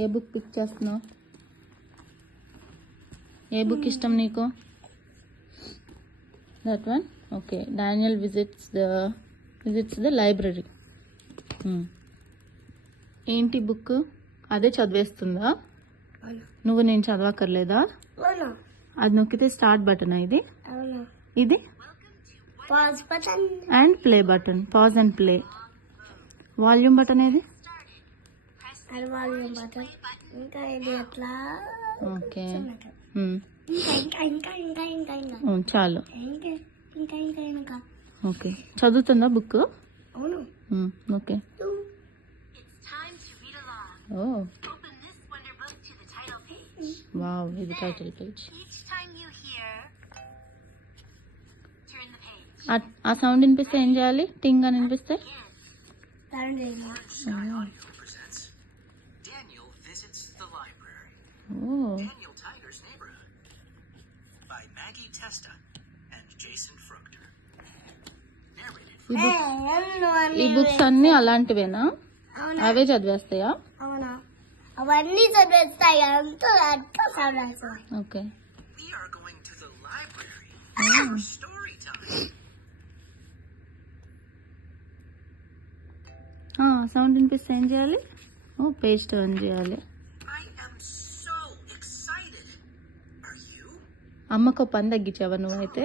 ఏ book pick చేస్తున్నావు? ఏ book ఇష్టం నీకు? That one. Okay. Daniel visits the library. ఏంటి బుక్? అదే చదివేస్తుందా? నువ్వు నేను చదవక్కర్లేదా? అది నొక్కితే స్టార్ట్ బటన్. ఇది pause button and play button. Pause and play. Volume button ఏది? Volume button. ఇంకా ఇది ఎట్లా? ఓకే. ఇంకా ఇంకా ఇంకా ఇంకా ఇంకా చాలు. ఇంకా ఇంకా ఇంకా ఇంకా ఓకే. చదువుతుందా బుక్? అవును. ఓకే. ఓ వావ్, ఇది టైటిల్ పేజ్. ఆ సౌండ్ వినిపిస్తే ఏం చేయాలి? టింగ్ అని వినిపిస్తే ఈ బుక్స్ అన్ని అలాంటివేనా? అవే చదివేస్తాయా? అవునా, అవన్నీ చదివేస్తాయి. అంతా అట్లా చదివేస్తాయి. ఓకే. సౌండ్ వినిపిస్తే ఏం చేయాలి? పేజ్ టర్న్ చేయాలి. అమ్మకు పని తగ్గించావా నువ్వైతే?